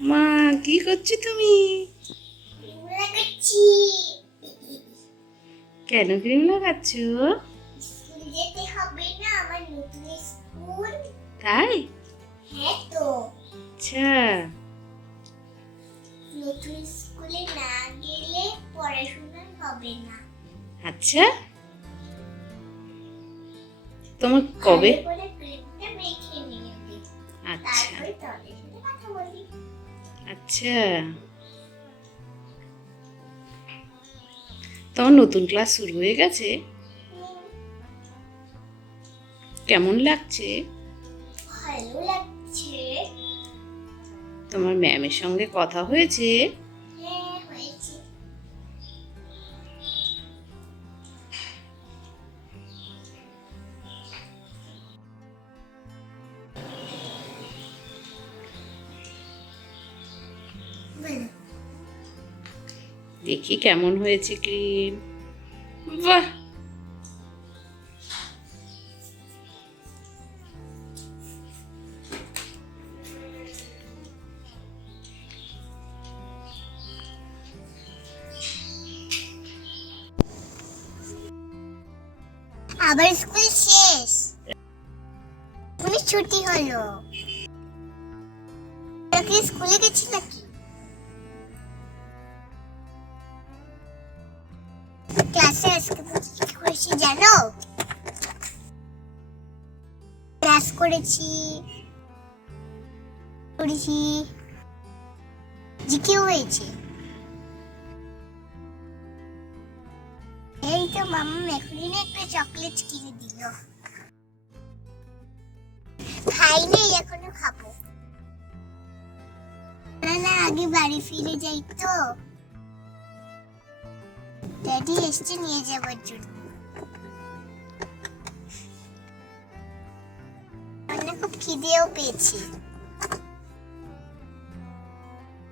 মা কি করছ তুমি? কেন ক্রিম লাগাচ্ছ? যেতে হবে না আমার নতুন স্কুল। তাই? হ্যাঁ তো। আচ্ছা। নতুন স্কুলে না গেলে পড়াশোনা হবে না। আচ্ছা। তোমার কবে? আচ্ছা তোমার নতুন ক্লাস শুরু হয়ে গেছে। কেমন লাগছে? ভালো লাগছে। তোমার ম্যামের সঙ্গে কথা হয়েছে? দেখি কেমন হয়েছে ক্রিম। বাহ! আবার স্কুল শেষ। তুমি ছুটি হলো। স্কুলে গেছি নাকি করেছি জানো? ক্লাস করেছি করেছি। জিকে হয়েছে? এই তো মামা এখনই না একটা চকলেট কিনে দিল। খাইনি, এখনও খাব। না না, আগে বাড়ি ফিরে যাই তো। ড্যাডি এসছে নিয়ে যাবার জন্য না খুব খিদেও পেয়েছে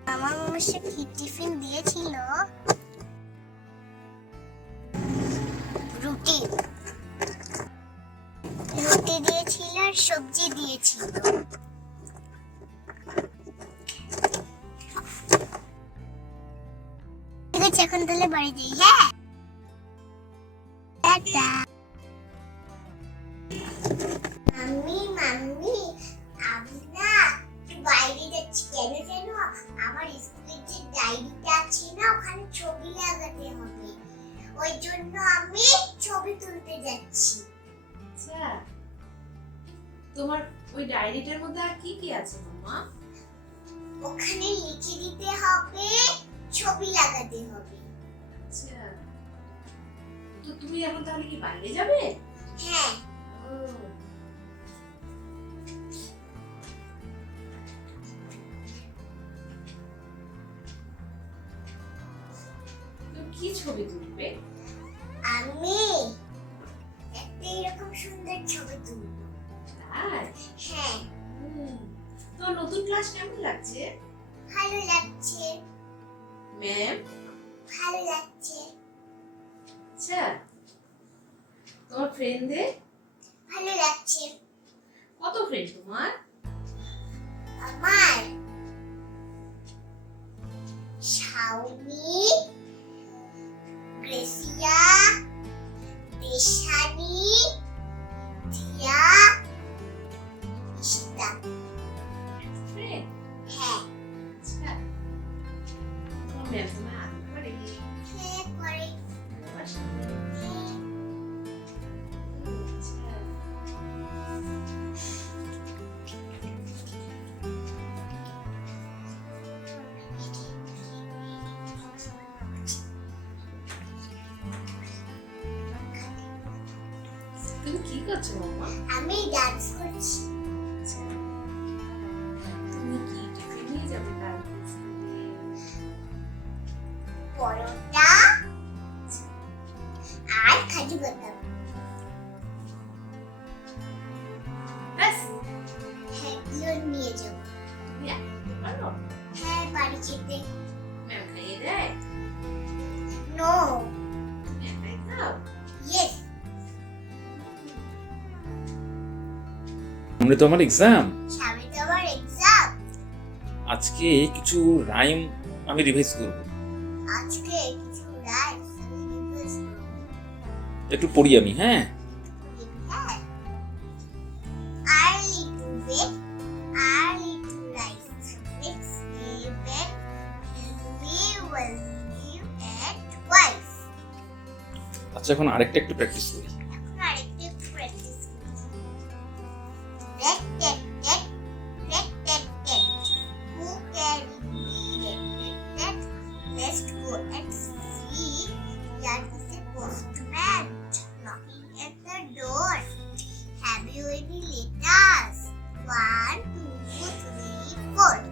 আমার সাথে টিফিন দিয়েছিল রুটি রুটি দিয়েছিল আর সবজি দিয়েছিল তাহলে বাড়ি যাই হ্যাঁ? টাটা। মাম্মি মাম্মি আমি না বাইরে যাচ্ছি। কেন জানো আমার স্কুলের যে ডায়েরিটা আছে না ওখানে ছবি লাগাতে হবে। ওই জন্য আমি ছবি তুলতে যাচ্ছি। আচ্ছা। তোমার ওই ডায়েরিটার মধ্যে আর কি কি আছে মামা ওখানে লিখে দিতে হবে ছবি লাগাতে হবে। তো তুমি এখন তাহলে কি বাইরে যাবে? হ্যাঁ। কি ছবি তুলবে? আমি একটা এরকম সুন্দর ছবি তুলবো। হ্যাঁ। তোমার নতুন ক্লাস কেমন লাগছে? ভালো লাগছে। ম্যাম ভালো লাগছে। আচ্ছা। তোমার ফ্রেন্ডদের ভালো লাগছে। কত ফ্রেন্ড তোমার? আমার। শাওমি। তুমি কি করছ মামা আমি ডান্স করছি। আচ্ছা। তুমি কি টিফিন নিয়ে যাবে কালকে স্কুলে? পরোটা। আর কাজু বাদাম ব্যাস। হ্যাঁ নিয়ে যাব। তুমি আসতে পারো হ্যাঁ বাড়ি যেতে। ম্যাম খাইয়ে দেয়? সামনে তো আমার এক্সাম সামনে তো আমার এক্সাম আজকে কিছু রাইম আমি রিভাইজ করব। আজকে কিছু করব। একটু পড়ি আমি হ্যাঁ? হ্যাঁ। আচ্ছা এখন আরেকটা একটু প্র্যাকটিস করি। And see here is a postman knocking at the door. Have you any letters one two three four